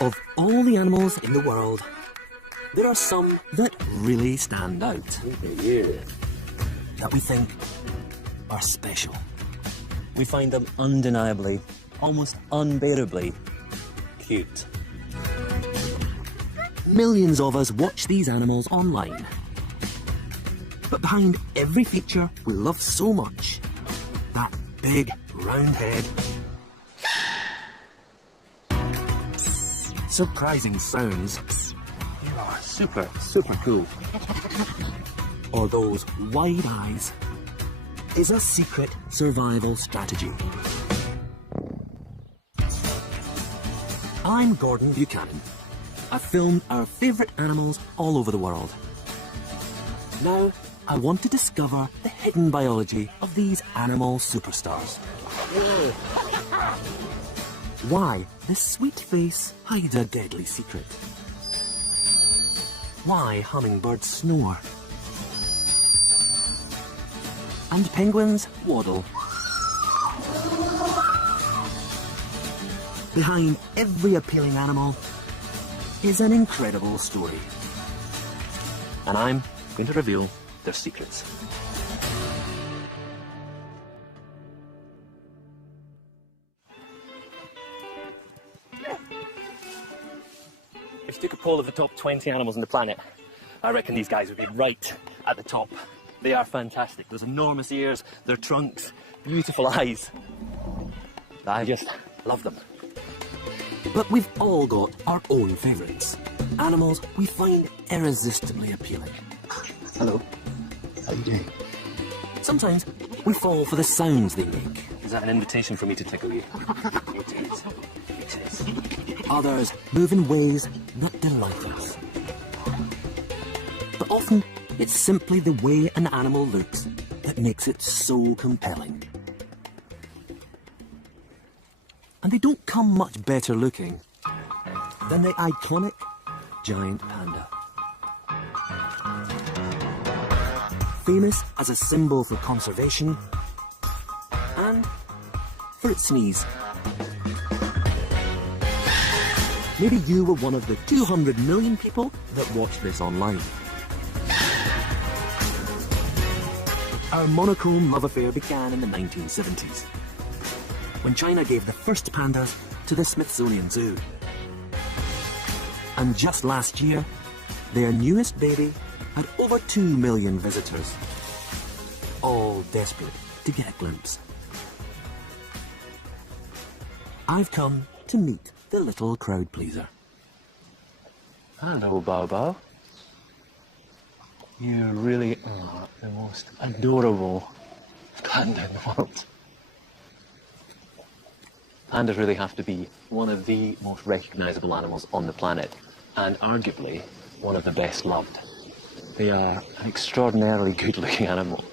Of all the animals in the world, there are some that really stand out. That we think are special. We find them undeniably, almost unbearably cute. Millions of us watch these animals online. But behind every feature we love so much, that big round head, surprising sounds, super cool, or those wide eyes, is a secret survival strategy. I'm Gordon Buchanan. I've filmed our favourite animals all over the world. Now, I want to discover the hidden biology of these animal superstars. Why this sweet face hides a deadly secret. Why hummingbirds snore. And penguins waddle. Behind every appealing animal is an incredible story. And I'm going to reveal their secrets. If you took a poll of the top 20 animals on the planet, I reckon these guys would be right at the top. They are fantastic. Those enormous ears, their trunks, beautiful eyes. I just love them. But we've all got our own favourites. Animals we find irresistibly appealing. Hello. How are you doing? Sometimes we fall for the sounds they make. Is that an invitation for me to tickle you? It is. It is. Others move in ways that delight us. But often, it's simply the way an animal looks that makes it so compelling. And they don't come much better looking than the iconic giant panda. Famous as a symbol for conservation and for its sneeze. Maybe you were one of the 200 million people that watched this online. Our monochrome love affair began in the 1970s, when China gave the first pandas to the Smithsonian Zoo. And just last year, their newest baby had over 2 million visitors, all desperate to get a glimpse. I've come to meet the little crowd pleaser. Hello, Bao. You really are the most adorable panda in the world. Pandas really have to be one of the most recognisable animals on the planet, and arguably one of the best loved. They are an extraordinarily good-looking animal.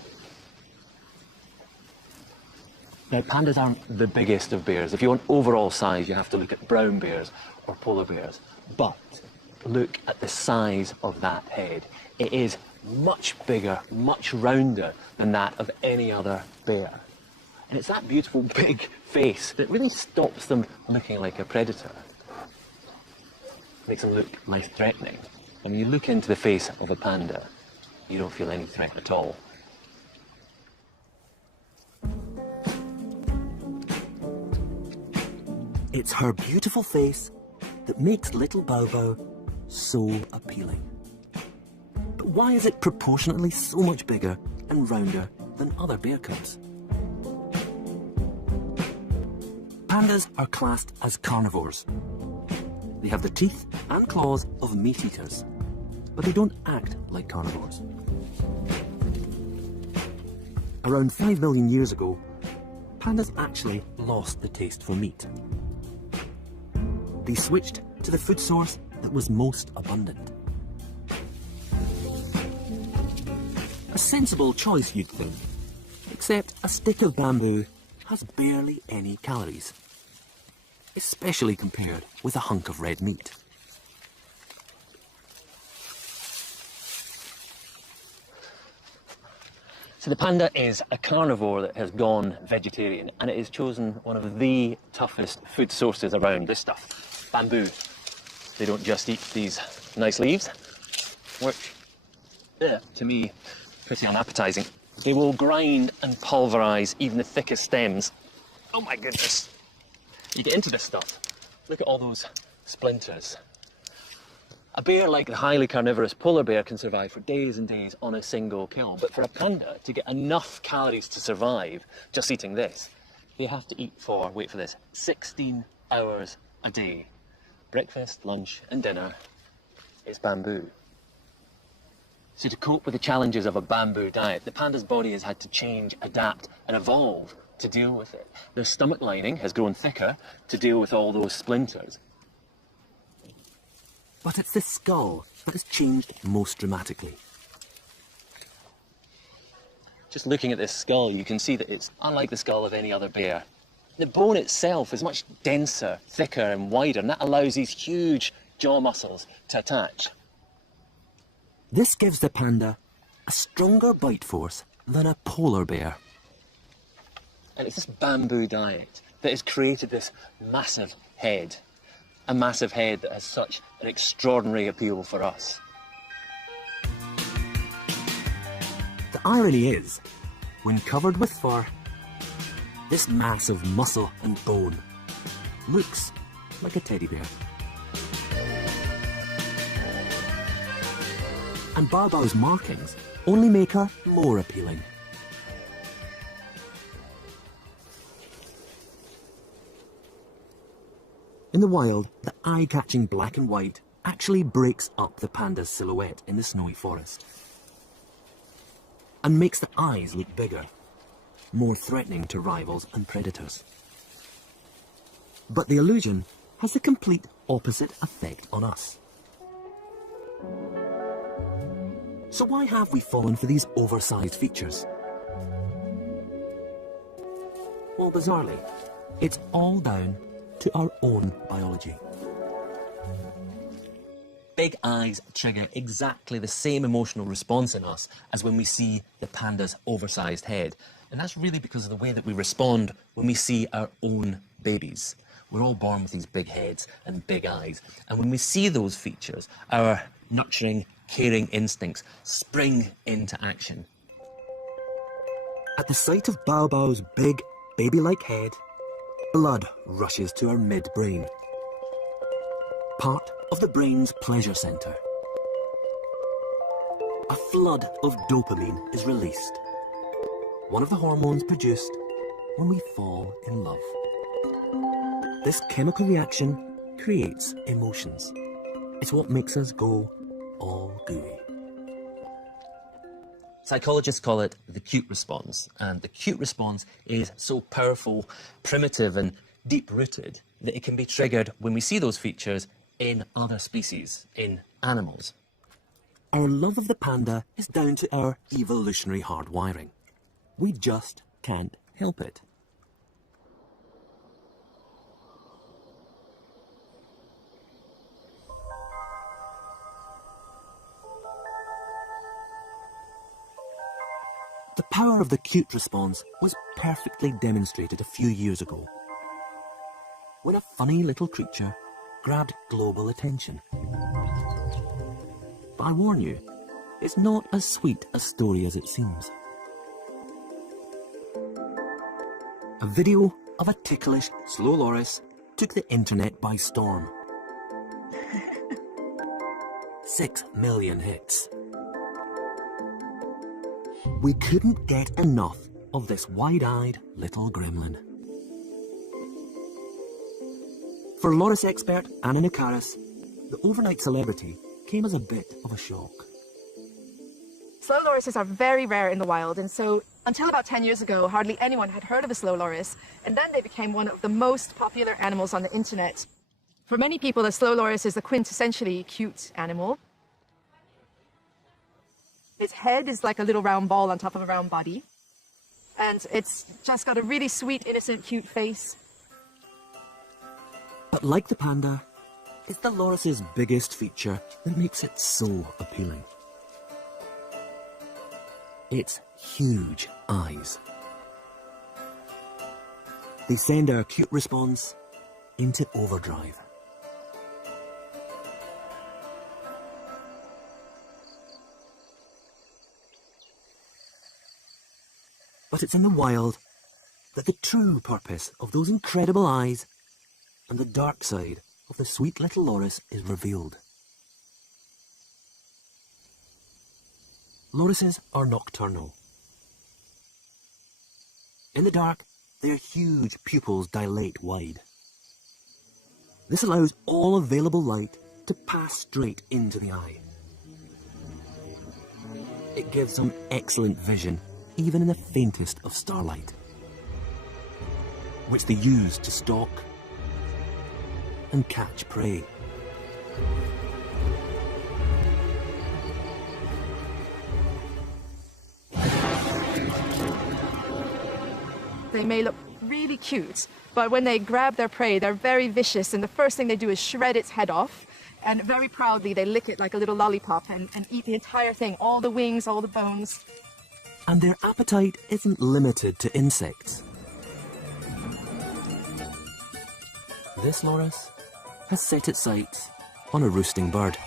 Now, pandas aren't the biggest of bears. If you want overall size, you have to look at brown bears or polar bears. But look at the size of that head. It is much bigger, much rounder than that of any other bear. And it's that beautiful big face that really stops them looking like a predator. Makes them look less threatening. When you look into the face of a panda, you don't feel any threat at all. It's her beautiful face that makes little Bao so appealing. But why is it proportionately so much bigger and rounder than other bear cubs? Pandas are classed as carnivores. They have the teeth and claws of meat eaters, but they don't act like carnivores. Around 5 million years ago, pandas actually lost the taste for meat. They switched to the food source that was most abundant. A sensible choice, you'd think, except a stick of bamboo has barely any calories, especially compared with a hunk of red meat. So the panda is a carnivore that has gone vegetarian, and it has chosen one of the toughest food sources around. This stuff, bamboo. They don't just eat these nice leaves, which, to me, pretty unappetizing. They will grind and pulverize even the thickest stems. Oh my goodness. You get into this stuff, look at all those splinters. A bear like the highly carnivorous polar bear can survive for days and days on a single kill, but for a panda to get enough calories to survive just eating this, they have to eat for, wait for this, 16 hours a day. Breakfast, lunch and dinner is bamboo. So to cope with the challenges of a bamboo diet, the panda's body has had to change, adapt and evolve to deal with it. Their stomach lining has grown thicker to deal with all those splinters. But it's the skull that has changed most dramatically. Just looking at this skull, you can see that it's unlike the skull of any other bear. The bone itself is much denser, thicker and wider, and that allows these huge jaw muscles to attach. This gives the panda a stronger bite force than a polar bear. And it's this bamboo diet that has created this massive head. A massive head that has such an extraordinary appeal for us. The irony is, when covered with fur, this mass of muscle and bone looks like a teddy bear. And Bao Bao's markings only make her more appealing. In the wild, the eye-catching black and white actually breaks up the panda's silhouette in the snowy forest and makes the eyes look bigger, more threatening to rivals and predators. But the illusion has the complete opposite effect on us. So why have we fallen for these oversized features? Well, bizarrely, it's all down to our own biology. Big eyes trigger exactly the same emotional response in us as when we see the panda's oversized head. And that's really because of the way that we respond when we see our own babies. We're all born with these big heads and big eyes. And when we see those features, our nurturing, caring instincts spring into action. At the sight of Bao Bao's big, baby-like head, blood rushes to our midbrain, part of the brain's pleasure center. A flood of dopamine is released, one of the hormones produced when we fall in love. This chemical reaction creates emotions. It's what makes us go all gooey. Psychologists call it the cute response, and the cute response is so powerful, primitive and deep-rooted that it can be triggered when we see those features in other species, in animals. Our love of the panda is down to our evolutionary hardwiring. We just can't help it. The power of the cute response was perfectly demonstrated a few years ago, when a funny little creature grabbed global attention. But I warn you, it's not as sweet a story as it seems. A video of a ticklish slow loris took the internet by storm. 6 million hits. We couldn't get enough of this wide-eyed little gremlin. For loris expert Anna Nikaris, the overnight celebrity came as a bit of a shock. Slow lorises are very rare in the wild, and so until about 10 years ago, hardly anyone had heard of a slow loris, and then they became one of the most popular animals on the internet. For many people, a slow loris is a quintessentially cute animal. Its head is like a little round ball on top of a round body, and it's just got a really sweet, innocent, cute face. But like the panda, it's the loris's biggest feature that makes it so appealing. Its huge eyes. They send our cute response into overdrive. But it's in the wild that the true purpose of those incredible eyes and the dark side of the sweet little loris is revealed. Lorises are nocturnal. In the dark, their huge pupils dilate wide. This allows all available light to pass straight into the eye. It gives them excellent vision, even in the faintest of starlight, which they use to stalk and catch prey. They may look really cute, but when they grab their prey, they're very vicious, and the first thing they do is shred its head off, and very proudly they lick it like a little lollipop and eat the entire thing, all the wings, all the bones. And their appetite isn't limited to insects. This loris has set its sights on a roosting bird.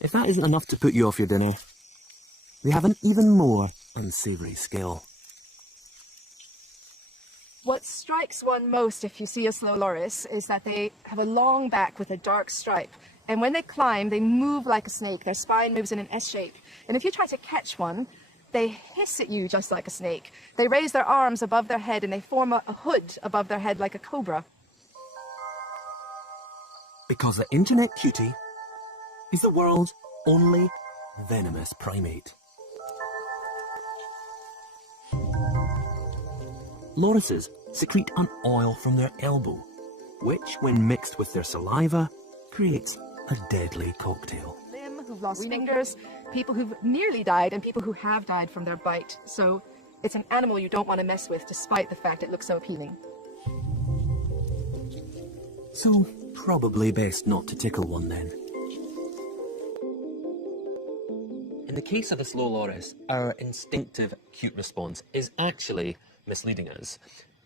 If that isn't enough to put you off your dinner, they have an even more unsavoury skill. What strikes one most if you see a slow loris is that they have a long back with a dark stripe. And when they climb, they move like a snake. Their spine moves in an S shape. And if you try to catch one, they hiss at you just like a snake. They raise their arms above their head and they form a hood above their head like a cobra. Because the internet cutie is the world's only venomous primate. Lorises secrete an oil from their elbow, which, when mixed with their saliva, creates a deadly cocktail. Limb, who've lost fingers, people who've nearly died, and people who have died from their bite. So it's an animal you don't want to mess with, despite the fact it looks so appealing. So, probably best not to tickle one then. In the case of the slow loris, our instinctive cute response is actually misleading us.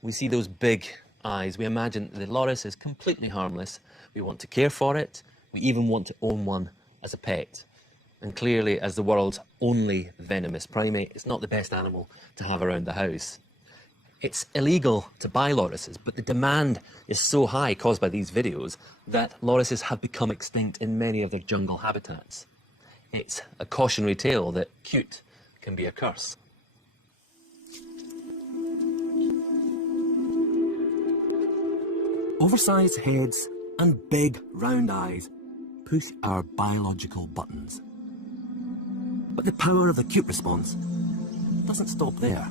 We see those big eyes, we imagine the loris is completely harmless, we want to care for it, we even want to own one as a pet. And clearly, as the world's only venomous primate, it's not the best animal to have around the house. It's illegal to buy lorises, but the demand is so high caused by these videos that lorises have become extinct in many of their jungle habitats. It's a cautionary tale that cute can be a curse. Oversized heads and big round eyes push our biological buttons. But the power of the cute response doesn't stop there.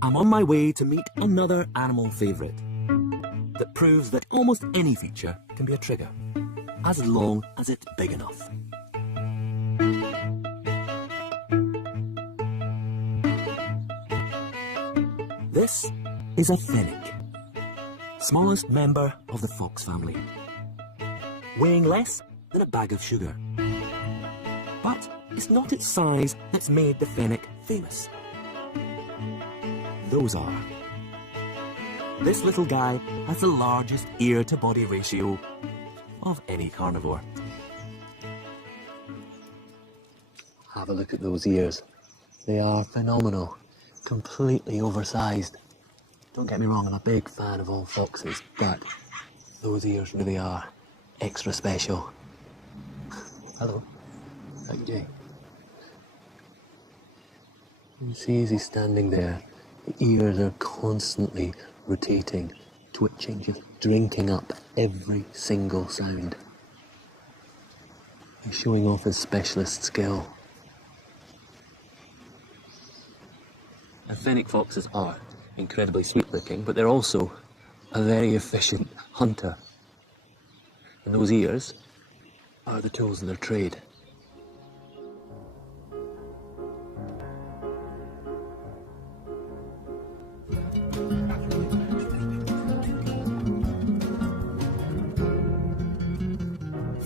I'm on my way to meet another animal favourite that proves that almost any feature can be a trigger, as long as it's big enough. This is a fennec, smallest member of the fox family, weighing less than a bag of sugar. But it's not its size that's made the fennec famous. Those are. This little guy has the largest ear-to-body ratio of any carnivore. Have a look at those ears. They are phenomenal. Completely oversized. Don't get me wrong, I'm a big fan of all foxes, but those ears really are extra special. Hello. How you doing? You see as he's standing there, the ears are constantly rotating, twitching, just drinking up every single sound. He's showing off his specialist skill. And fennec foxes are incredibly sweet looking, but they're also a very efficient hunter. And those ears are the tools of their trade.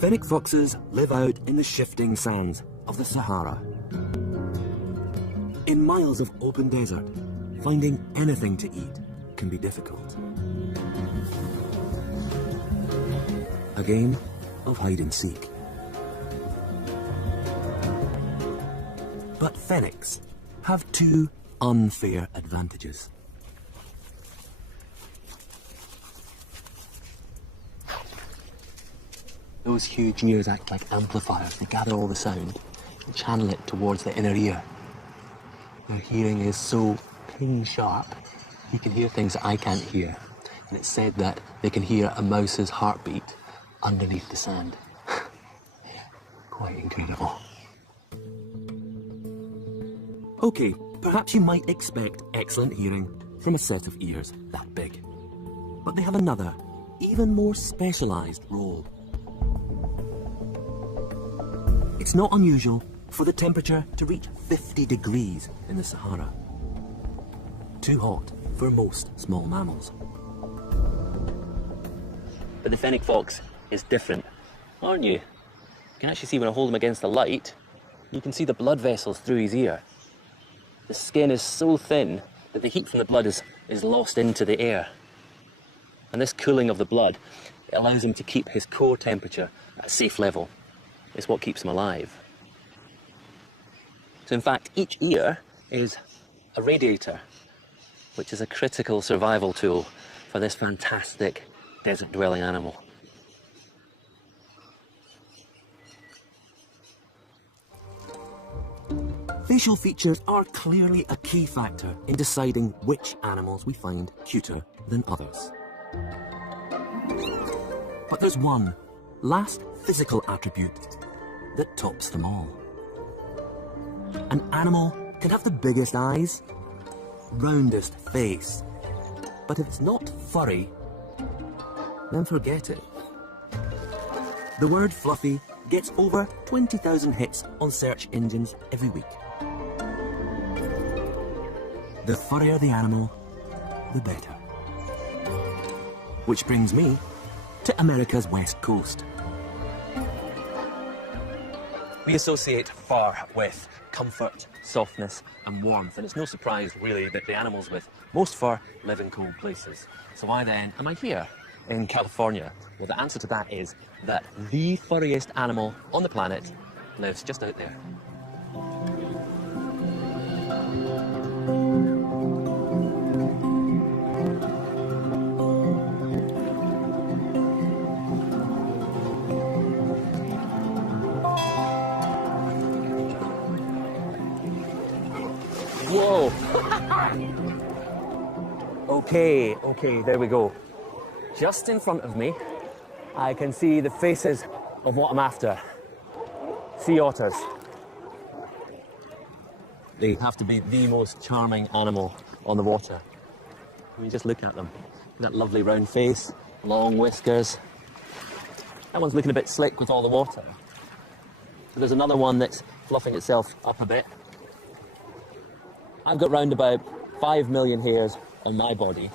Fennec foxes live out in the shifting sands of the Sahara. In miles of open desert, finding anything to eat can be difficult. A game of hide and seek. But fennecs have two unfair advantages. Those huge ears act like amplifiers. They gather all the sound and channel it towards the inner ear. Their hearing is so pin sharp, you can hear things that I can't hear. And it's said that they can hear a mouse's heartbeat underneath the sand. Yeah, quite incredible. Okay, perhaps you might expect excellent hearing from a set of ears that big. But they have another, even more specialised role. It's not unusual for the temperature to reach 50 degrees in the Sahara. Too hot for most small mammals. But the fennec fox is different, aren't you? You can actually see when I hold him against the light, you can see the blood vessels through his ear. The skin is so thin that the heat from the blood is lost into the air. And this cooling of the blood, it allows him to keep his core temperature at a safe level. It's what keeps him alive. So in fact, each ear is a radiator, which is a critical survival tool for this fantastic desert-dwelling animal. Facial features are clearly a key factor in deciding which animals we find cuter than others. But there's one last physical attribute that tops them all. An animal can have the biggest eyes, roundest face, but if it's not furry, then forget it. The word fluffy gets over 20,000 hits on search engines every week. The furrier the animal, the better. Which brings me to America's west coast. We associate fur with comfort, softness and warmth, and it's no surprise really that the animals with most fur live in cold places. So why then am I here in California? Well, the answer to that is that the furriest animal on the planet lives just out there. Whoa! Okay, there we go. Just in front of me, I can see the faces of what I'm after. Sea otters. They have to be the most charming animal on the water. I mean, just look at them. That lovely round face, long whiskers. That one's looking a bit slick with all the water. There's another one that's fluffing itself up a bit. I've got round about 5 million hairs on my body.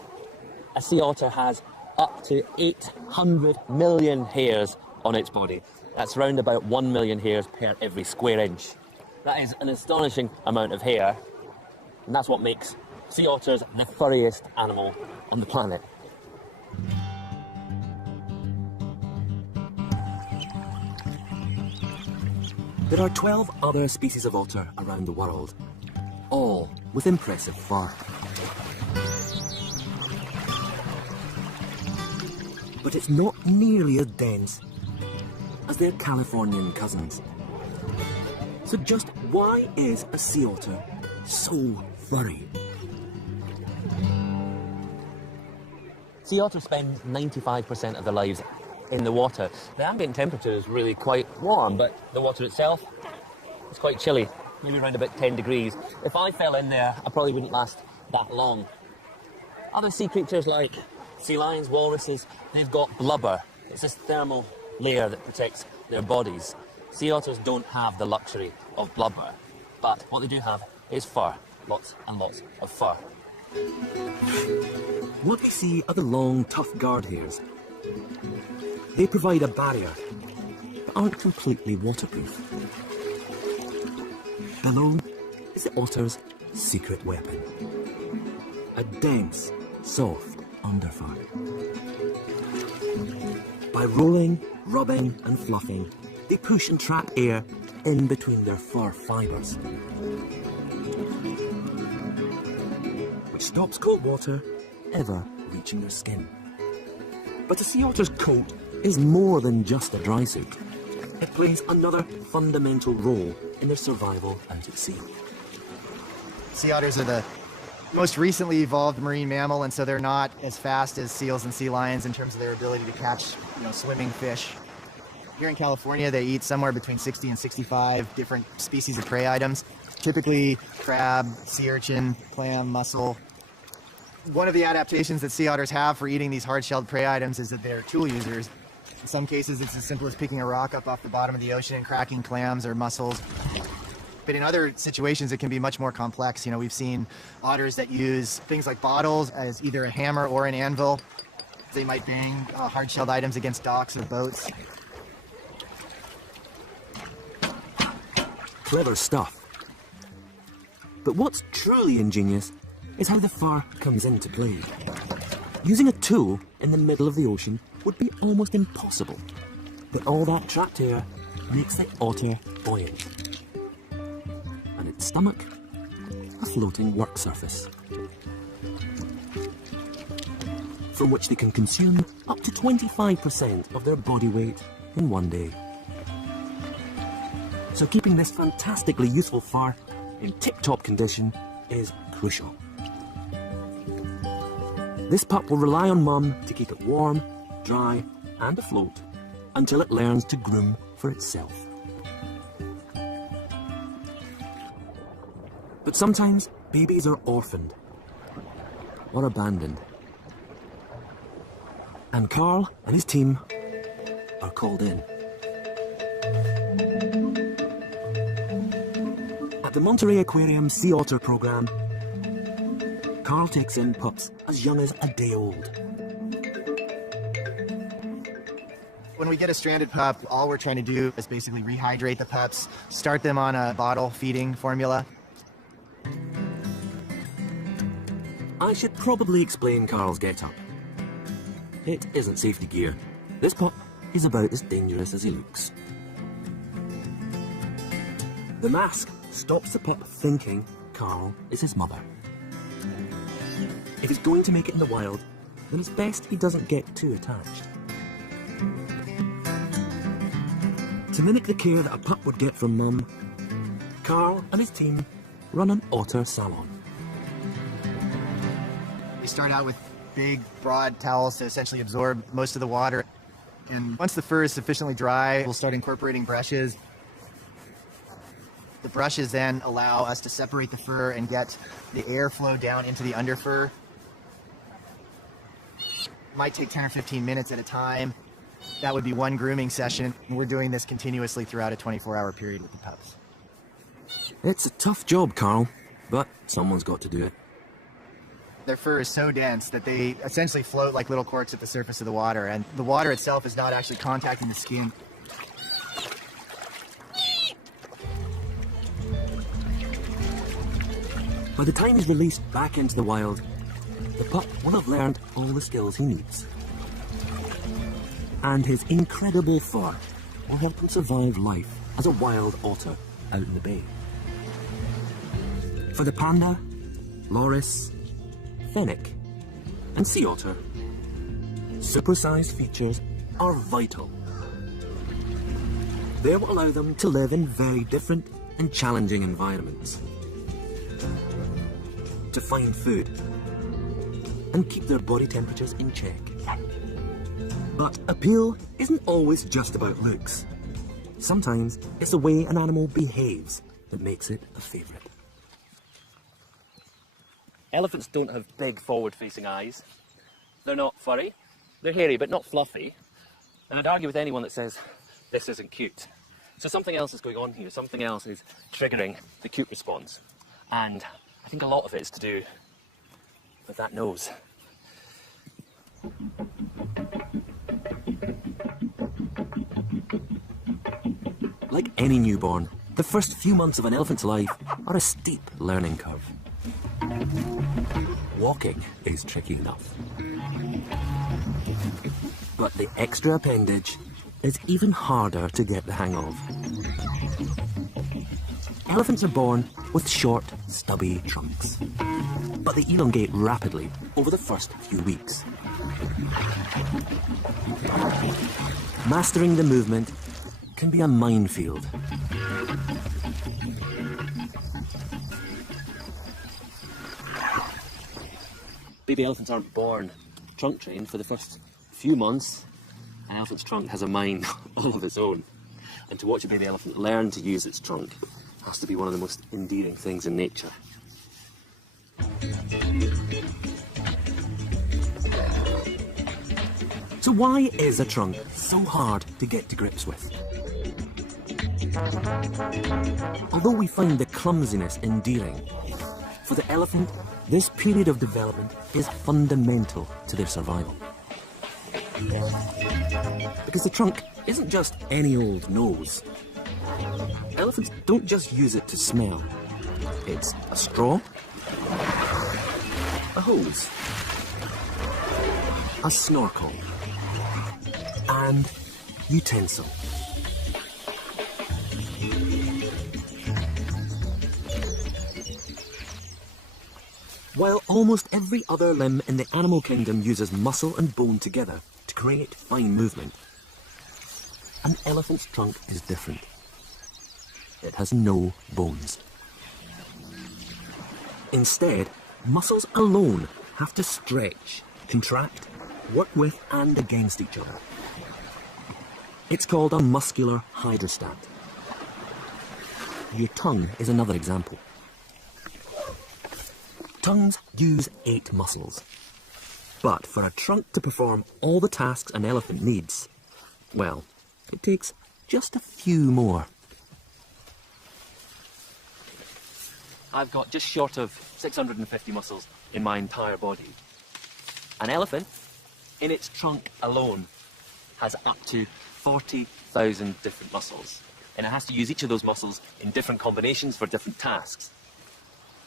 A sea otter has up to 800 million hairs on its body. That's round about 1 million hairs per every square inch. That is an astonishing amount of hair, and that's what makes sea otters the furriest animal on the planet. There are 12 other species of otter around the world, all with impressive fur. But it's not nearly as dense as their Californian cousins. So just why is a sea otter so furry? Sea otters spend 95% of their lives in the water. The ambient temperature is really quite warm, but the water itself is quite chilly, maybe around about 10 degrees. If I fell in there, I probably wouldn't last that long. Other sea creatures like sea lions, walruses, they've got blubber. It's this thermal layer that protects their bodies. Sea otters don't have the luxury of blubber, but what they do have is fur. Lots and lots of fur. What we see are the long, tough guard hairs. They provide a barrier, but aren't completely waterproof. Below is the otter's secret weapon. A dense, soft underfur. By rolling, rubbing and fluffing, they push and trap air in between their fur fibres, which stops cold water ever reaching their skin. But a sea otter's coat is more than just a dry suit. It plays another fundamental role in their survival out at sea. Sea otters are the most recently evolved marine mammal, and so they're not as fast as seals and sea lions in terms of their ability to catch, swimming fish. Here in California, they eat somewhere between 60 and 65 different species of prey items, typically crab, sea urchin, clam, mussel. One of the adaptations that sea otters have for eating these hard-shelled prey items is that they're tool users. In some cases, it's as simple as picking a rock up off the bottom of the ocean and cracking clams or mussels. But in other situations, it can be much more complex. We've seen otters that use things like bottles as either a hammer or an anvil. They might bang hard-shelled items against docks or boats. Clever stuff. But what's truly ingenious is how the fur comes into play. Using a tool in the middle of the ocean would be almost impossible. But all that trapped air makes the otter buoyant. And its stomach, a floating work surface, from which they can consume up to 25% of their body weight in one day. So keeping this fantastically useful fur in tip-top condition is crucial. This pup will rely on mum to keep it warm, dry and afloat until it learns to groom for itself. But sometimes babies are orphaned or abandoned. And Carl and his team are called in. At the Monterey Aquarium Sea Otter Programme, Carl takes in pups as young as a day old. When we get a stranded pup, all we're trying to do is basically rehydrate the pups, start them on a bottle feeding formula. I should probably explain Carl's get-up. It isn't safety gear. This pup is about as dangerous as he looks. The mask stops the pup thinking Carl is his mother. If he's going to make it in the wild, then it's best he doesn't get too attached. To mimic the care that a pup would get from mum, Carl and his team run an otter salon. We start out with big, broad towels to essentially absorb most of the water. And once the fur is sufficiently dry, we'll start incorporating brushes. The brushes then allow us to separate the fur and get the airflow down into the underfur. It might take 10 or 15 minutes at a time. That would be one grooming session. And we're doing this continuously throughout a 24-hour period with the pups. It's a tough job, Carl, but someone's got to do it. Their fur is so dense that they essentially float like little corks at the surface of the water, and the water itself is not actually contacting the skin. By the time he's released back into the wild, the pup will have learned all the skills he needs. And his incredible fur will help him survive life as a wild otter out in the bay. For the panda, loris, fennec, and sea otter, supersized features are vital. They will allow them to live in very different and challenging environments, to find food and keep their body temperatures in check. But appeal isn't always just about looks. Sometimes it's the way an animal behaves that makes it a favourite. Elephants don't have big forward-facing eyes. They're not furry. They're hairy, but not fluffy. And I'd argue with anyone that says this isn't cute. So something else is going on here. Something else is triggering the cute response. And I think a lot of it is to do with that nose. Like any newborn, the first few months of an elephant's life are a steep learning curve. Walking is tricky enough. But the extra appendage is even harder to get the hang of. Elephants are born with short, stubby trunks, but they elongate rapidly over the first few weeks. Mastering the movement can be a minefield. Baby elephants aren't born trunk trained for the first few months. An elephant's trunk has a mind all of its own. And to watch a baby elephant learn to use its trunk has to be one of the most endearing things in nature. So why is a trunk so hard to get to grips with? Although we find the clumsiness endearing, for the elephant, this period of development is fundamental to their survival. Because the trunk isn't just any old nose. Elephants don't just use it to smell. It's a straw, a hose, a snorkel, and utensil. While almost every other limb in the animal kingdom uses muscle and bone together to create fine movement, an elephant's trunk is different. It has no bones. Instead, muscles alone have to stretch, contract, work with and against each other. It's called a muscular hydrostat. Your tongue is another example. Tongues use 8 muscles. But for a trunk to perform all the tasks an elephant needs, well, it takes just a few more. I've got just short of 650 muscles in my entire body. An elephant, in its trunk alone, has up to 40,000 different muscles. And it has to use each of those muscles in different combinations for different tasks.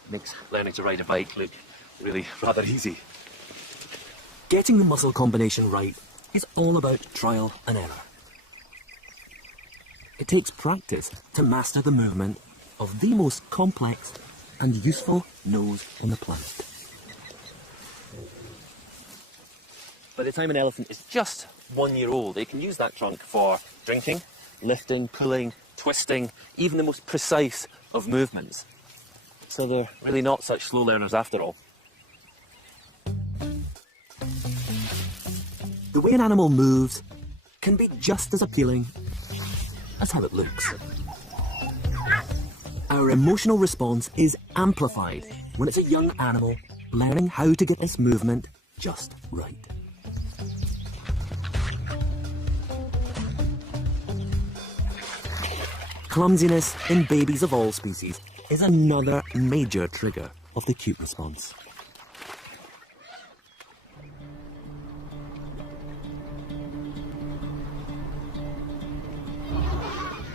It makes learning to ride a bike look really rather easy. Getting the muscle combination right is all about trial and error. It takes practice to master the movement of the most complex and useful nose on the planet. By the time an elephant is just 1 year old, they can use that trunk for drinking, lifting, pulling, twisting, even the most precise of movements. So they're really not such slow learners after all. The way an animal moves can be just as appealing as how it looks. Our emotional response is amplified when it's a young animal learning how to get this movement just right. Clumsiness in babies of all species is another major trigger of the cute response.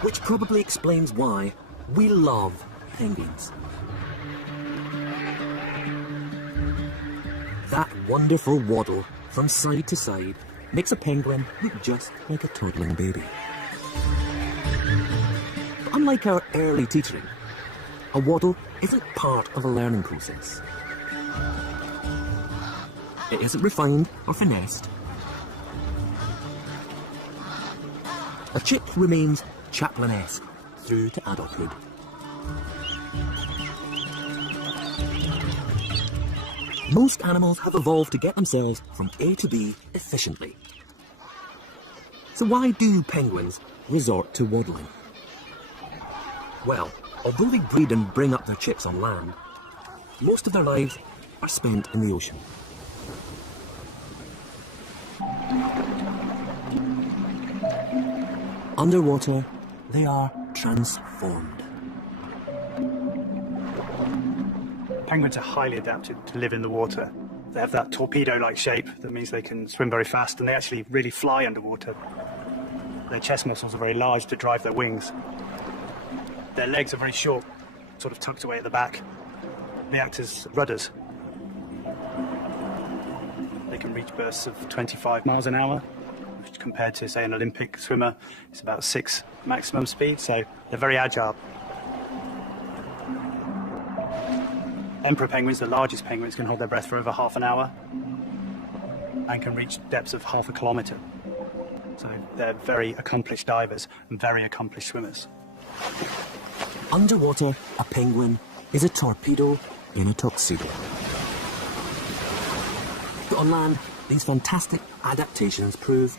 Which probably explains why we love penguins. That wonderful waddle from side to side makes a penguin look just like a toddling baby. But unlike our early teetering, a waddle isn't part of a learning process. It isn't refined or finessed. A chip remains Chaplin-esque through to adulthood. Most animals have evolved to get themselves from A to B efficiently. So why do penguins resort to waddling? Well, although they breed and bring up their chicks on land, most of their lives are spent in the ocean. Underwater, they are transformed. Penguins are highly adapted to live in the water. They have that torpedo-like shape that means they can swim very fast, and they actually really fly underwater. Their chest muscles are very large to drive their wings. Their legs are very short, sort of tucked away at the back. They act as rudders. They can reach bursts of 25 miles an hour, which compared to, say, an Olympic swimmer, it's about 6 maximum speed, so they're very agile. Emperor penguins, the largest penguins, can hold their breath for over half an hour and can reach depths of half a kilometre. So they're very accomplished divers and very accomplished swimmers. Underwater, a penguin is a torpedo in a tuxedo. But on land, these fantastic adaptations prove,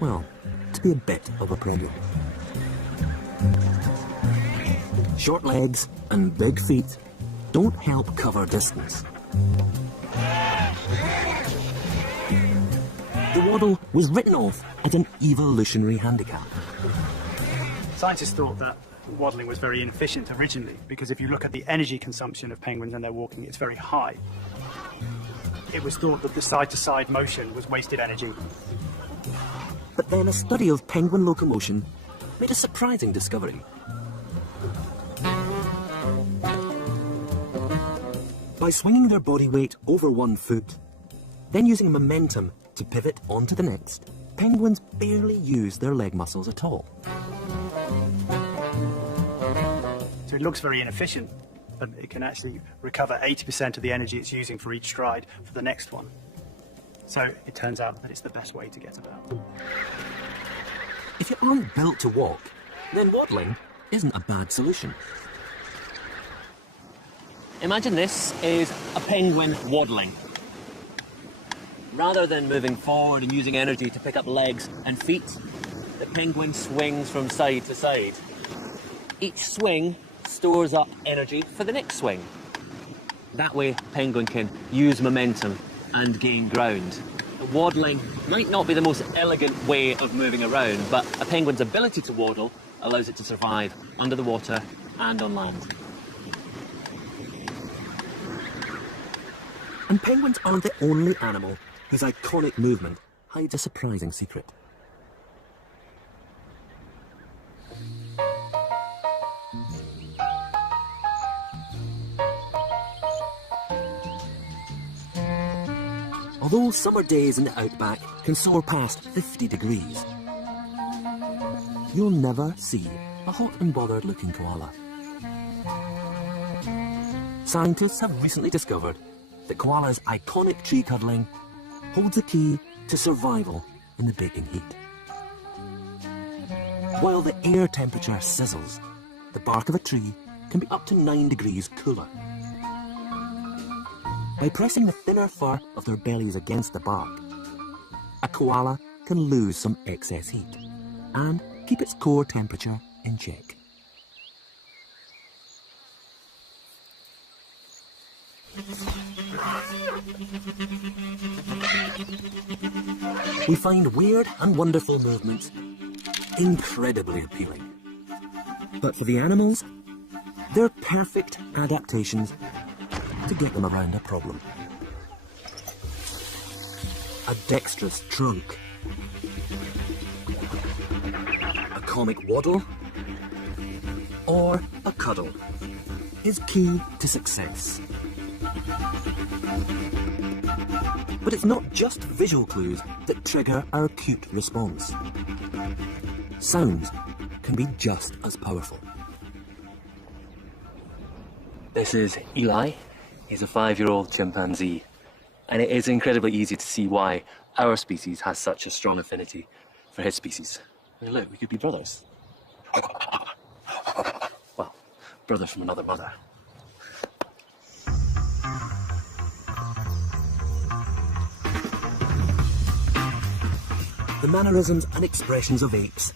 well, to be a bit of a problem. Short legs and big feet don't help cover distance. The waddle was written off as an evolutionary handicap. Scientists thought that waddling was very inefficient originally, because if you look at the energy consumption of penguins when they're walking, it's very high. It was thought that the side-to-side motion was wasted energy. But then a study of penguin locomotion made a surprising discovery. By swinging their body weight over one foot, then using momentum to pivot onto the next, penguins barely use their leg muscles at all. So it looks very inefficient, but it can actually recover 80% of the energy it's using for each stride for the next one. So it turns out that it's the best way to get about. If you aren't built to walk, then waddling isn't a bad solution. Imagine this is a penguin waddling. Rather than moving forward and using energy to pick up legs and feet, the penguin swings from side to side. Each swing stores up energy for the next swing. That way, penguin can use momentum and gain ground. Waddling might not be the most elegant way of moving around, but a penguin's ability to waddle allows it to survive under the water and on land. And penguins aren't the only animal whose iconic movement hides a surprising secret. Although summer days in the outback can soar past 50 degrees, you'll never see a hot and bothered looking koala. Scientists have recently discovered that koala's iconic tree cuddling holds the key to survival in the baking heat. While the air temperature sizzles, the bark of a tree can be up to 9 degrees cooler. By pressing the thinner fur of their bellies against the bark, a koala can lose some excess heat and keep its core temperature in check. We find weird and wonderful movements incredibly appealing. But for the animals, they're perfect adaptations to get them around a problem. A dexterous trunk, a comic waddle, or a cuddle is key to success. But it's not just visual clues that trigger our acute response. Sounds can be just as powerful. This is Eli. He's a 5-year-old chimpanzee, and it is incredibly easy to see why our species has such a strong affinity for his species. I mean, look, we could be brothers. Well, brothers from another mother. The mannerisms and expressions of apes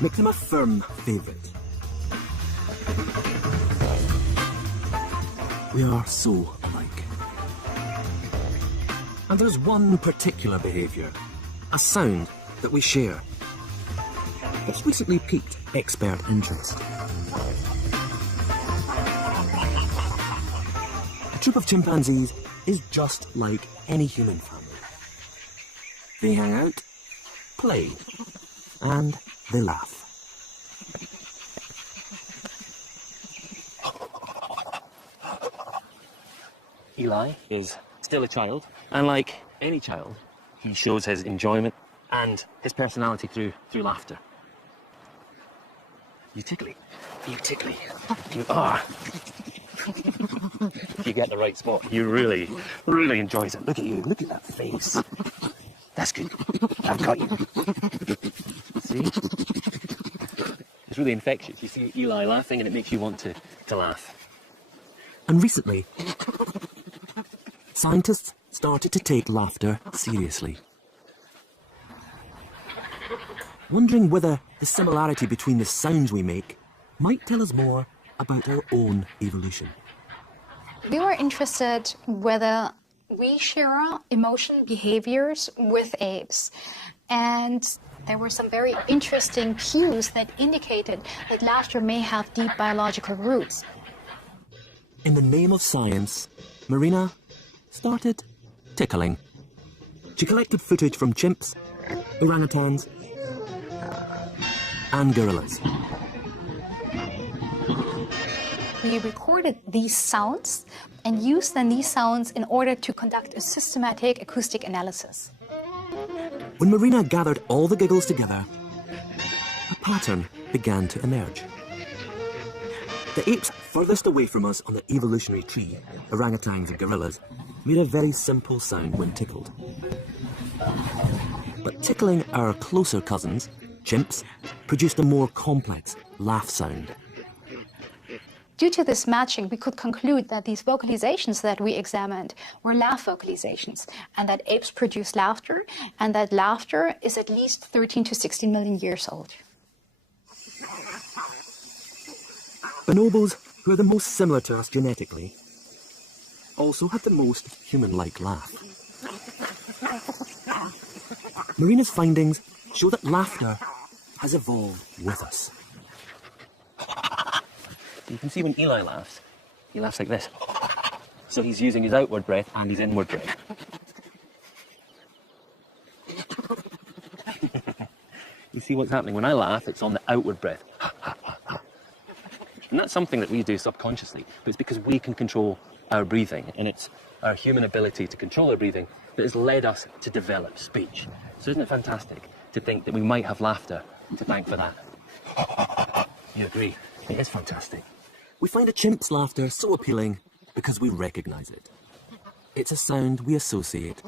make them a firm favourite. We are so alike. And there's one particular behaviour, a sound that we share, that's recently piqued expert interest. A troop of chimpanzees is just like any human family. They hang out, play, and they laugh. Eli is still a child, and like any child, he shows his enjoyment and his personality through laughter. You tickly. You tickly. You are. You get the right spot. He really, really enjoys it. Look at you. Look at that face. That's good. I've got you. See? It's really infectious. You see Eli laughing and it makes you want to laugh. And recently, scientists started to take laughter seriously, wondering whether the similarity between the sounds we make might tell us more about our own evolution. We were interested whether we share emotion behaviors with apes, and there were some very interesting cues that indicated that laughter may have deep biological roots. In the name of science, Marina started tickling. She collected footage from chimps, orangutans, and gorillas. We recorded these sounds and used then these sounds in order to conduct a systematic acoustic analysis. When Marina gathered all the giggles together, a pattern began to emerge. The apes furthest away from us on the evolutionary tree, orangutans and gorillas, made a very simple sound when tickled. But tickling our closer cousins, chimps, produced a more complex laugh sound. Due to this matching, we could conclude that these vocalizations that we examined were laugh vocalizations, and that apes produce laughter, and that laughter is at least 13 to 16 million years old. Bonobos, who are the most similar to us genetically, also had the most human-like laugh. Marina's findings show that laughter has evolved with us. You can see when Eli laughs, he laughs like this. So he's using his outward breath and his inward breath. You see what's happening? When I laugh, it's on the outward breath. And that's something that we do subconsciously, but it's because we can control our breathing, and it's our human ability to control our breathing that has led us to develop speech. So isn't it fantastic to think that we might have laughter to thank for that? You agree? It is fantastic. We find a chimp's laughter so appealing because we recognize it. It's a sound we associate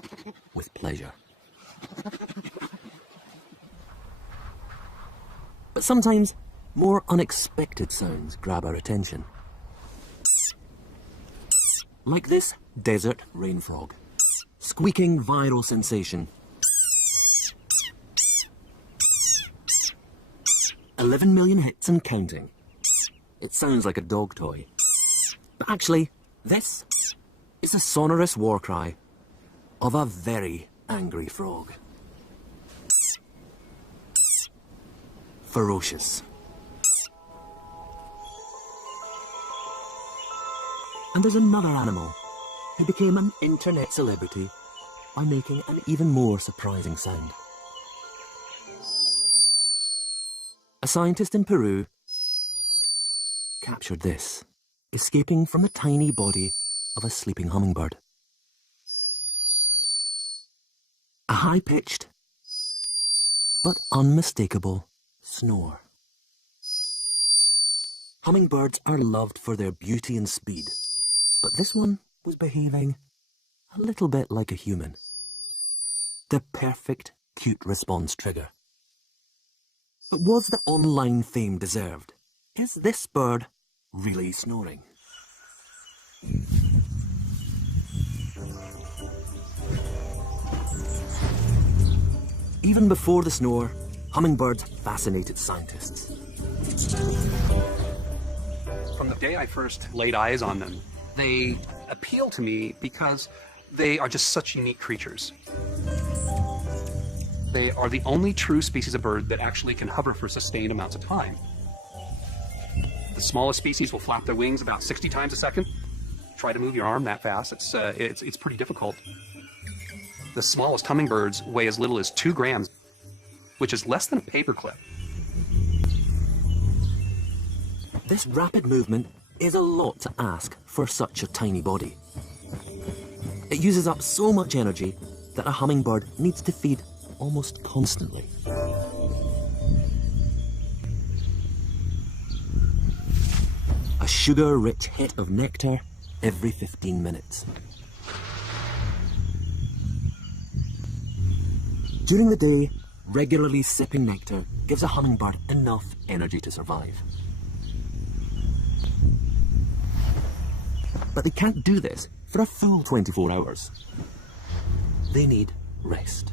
with pleasure. But sometimes more unexpected sounds grab our attention. Like this desert rain frog. Squeaking viral sensation. 11 million hits and counting. It sounds like a dog toy. But actually, this is the sonorous war cry of a very angry frog. Ferocious. And there's another animal who became an internet celebrity by making an even more surprising sound. A scientist in Peru captured this, escaping from the tiny body of a sleeping hummingbird. A high-pitched but unmistakable snore. Hummingbirds are loved for their beauty and speed, but this one was behaving a little bit like a human. The perfect cute response trigger. But was the online fame deserved? Is this bird really snoring? Even before the snore, hummingbirds fascinated scientists. From the day I first laid eyes on them, they appeal to me because they are just such unique creatures. They are the only true species of bird that actually can hover for sustained amounts of time. The smallest species will flap their wings about 60 times a second. Try to move your arm that fast, it's pretty difficult. The smallest hummingbirds weigh as little as 2 grams. which is less than a paperclip. This rapid movement is a lot to ask for such a tiny body. It uses up so much energy that a hummingbird needs to feed almost constantly. A sugar-rich hit of nectar every 15 minutes. During the day, regularly sipping nectar gives a hummingbird enough energy to survive. But they can't do this for a full 24 hours. They need rest.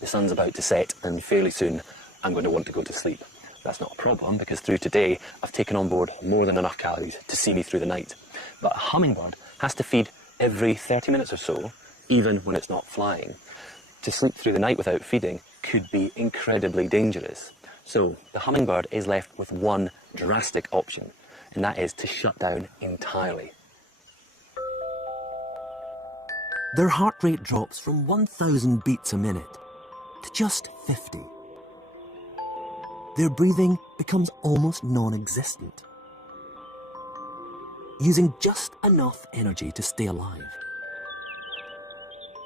The sun's about to set, and fairly soon I'm going to want to go to sleep. That's not a problem, because through today I've taken on board more than enough calories to see me through the night. But a hummingbird has to feed every 30 minutes or so, even when it's not flying. To sleep through the night without feeding could be incredibly dangerous. So the hummingbird is left with one drastic option, and that is to shut down entirely. Their heart rate drops from 1,000 beats a minute to just 50. Their breathing becomes almost non-existent, using just enough energy to stay alive.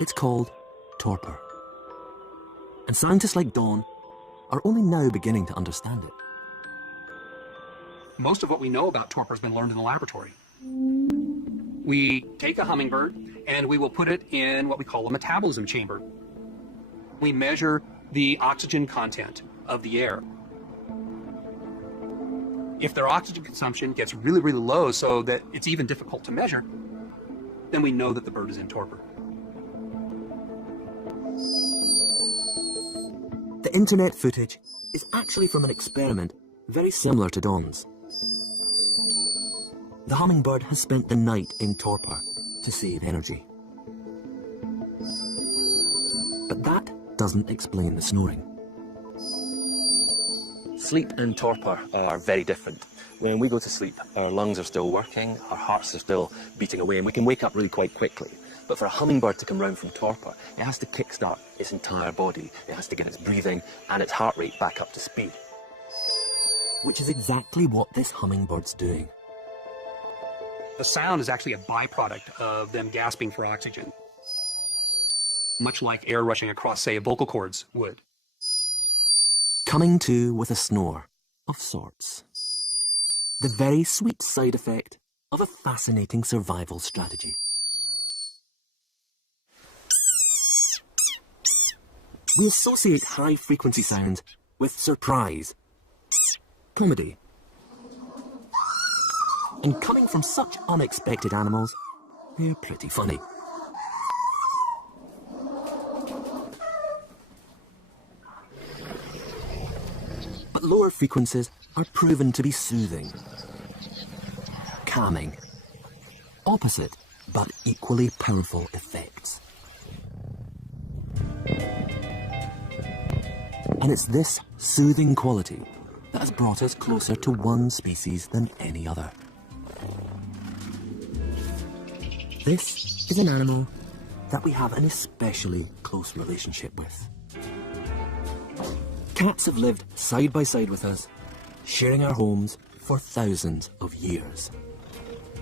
It's called torpor. And scientists like Dawn are only now beginning to understand it. Most of what we know about torpor has been learned in the laboratory. We take a hummingbird and we will put it in what we call a metabolism chamber. We measure the oxygen content of the air. If their oxygen consumption gets really, really low so that it's even difficult to measure, then we know that the bird is in torpor. The internet footage is actually from an experiment very similar to Dawn's. The hummingbird has spent the night in torpor to save energy. But that doesn't explain the snoring. Sleep and torpor are very different. When we go to sleep, our lungs are still working, our hearts are still beating away, and we can wake up really quite quickly. But for a hummingbird to come round from torpor, it has to kickstart its entire body. It has to get its breathing and its heart rate back up to speed. Which is exactly what this hummingbird's doing. The sound is actually a byproduct of them gasping for oxygen, much like air rushing across, say, vocal cords would. Coming to with a snore of sorts. The very sweet side effect of a fascinating survival strategy. We associate high-frequency sounds with surprise, comedy. And coming from such unexpected animals, they're pretty funny. But lower frequencies are proven to be soothing, calming, opposite but equally powerful effects. And it's this soothing quality that has brought us closer to one species than any other. This is an animal that we have an especially close relationship with. Cats have lived side by side with us, sharing our homes for thousands of years.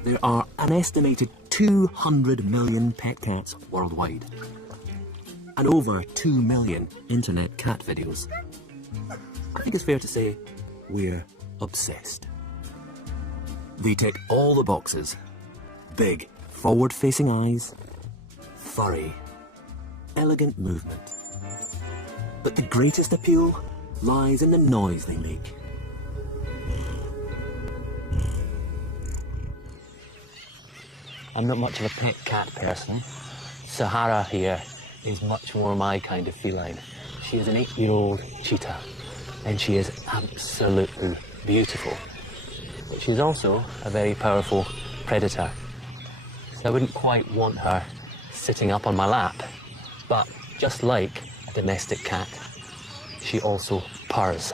There are an estimated 200 million pet cats worldwide, and over 2 million internet cat videos. I think it's fair to say we're obsessed. They tick all the boxes. Big, forward-facing eyes, furry, elegant movement. But the greatest appeal lies in the noise they make. I'm not much of a pet cat person. Sahara here is much more my kind of feline. She is an 8-year-old cheetah, and she is absolutely beautiful. But she's also a very powerful predator. So I wouldn't quite want her sitting up on my lap, but just like a domestic cat, she also purrs.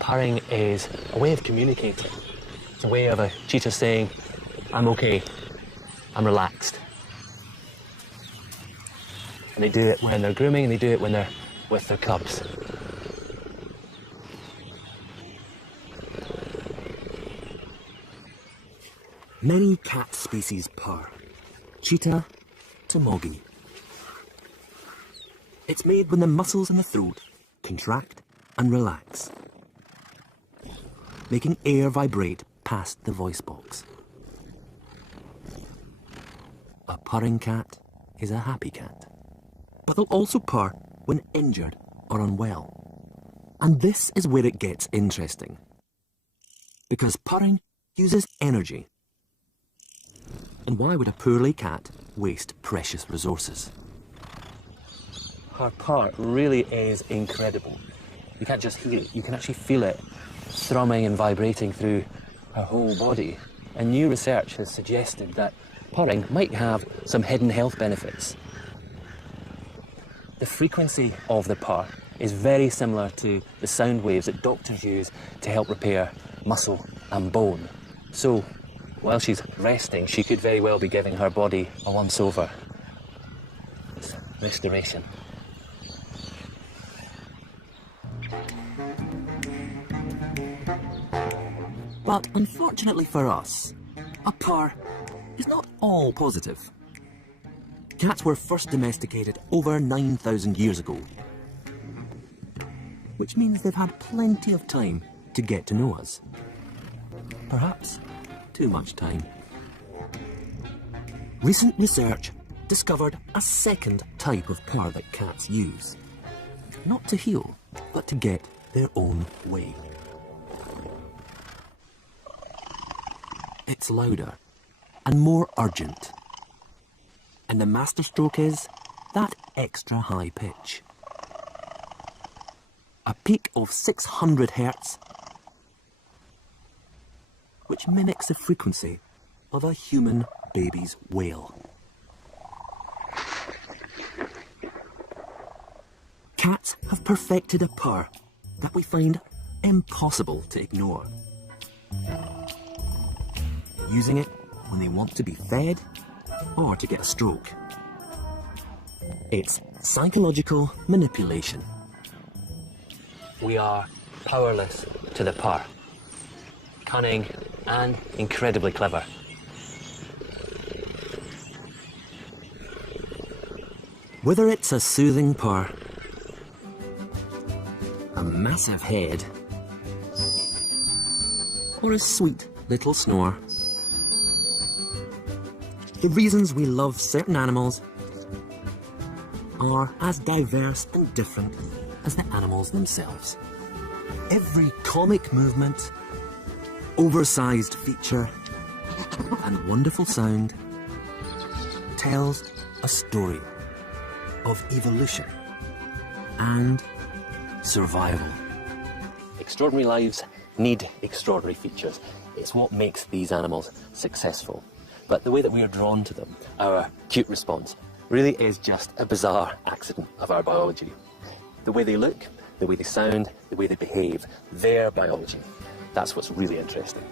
Purring is a way of communicating. It's a way of a cheetah saying, I'm okay, I'm relaxed. And they do it when they're grooming, and they do it when they're with their cubs. Many cat species purr. Cheetah to moggy. It's made when the muscles in the throat contract and relax, making air vibrate past the voice box. A purring cat is a happy cat, but they'll also purr when injured or unwell. And this is where it gets interesting, because purring uses energy. And why would a poorly cat waste precious resources? Her purr really is incredible. You can't just hear it, you can actually feel it thrumming and vibrating through her whole body. And new research has suggested that purring might have some hidden health benefits. The frequency of the purr is very similar to the sound waves that doctors use to help repair muscle and bone. So, while she's resting, she could very well be giving her body a once-over. It's restoration. But unfortunately for us, a purr is not all positive. Cats were first domesticated over 9,000 years ago, which means they've had plenty of time to get to know us. Perhaps too much time. Recent research discovered a second type of purr that cats use. Not to heal, but to get their own way. It's louder and more urgent. And the masterstroke is that extra high pitch. A peak of 600 Hertz, which mimics the frequency of a human baby's wail. Cats have perfected a purr that we find impossible to ignore. Using it when they want to be fed or to get a stroke. It's psychological manipulation. We are powerless to the purr. Cunning and incredibly clever. Whether it's a soothing purr, a massive head, or a sweet little snore, the reasons we love certain animals are as diverse and different as the animals themselves. Every comic movement, oversized feature, and wonderful sound tells a story of evolution and survival. Extraordinary lives need extraordinary features. It's what makes these animals successful. But the way that we are drawn to them, our cute response, really is just a bizarre accident of our biology. The way they look, the way they sound, the way they behave, their biology. That's what's really interesting.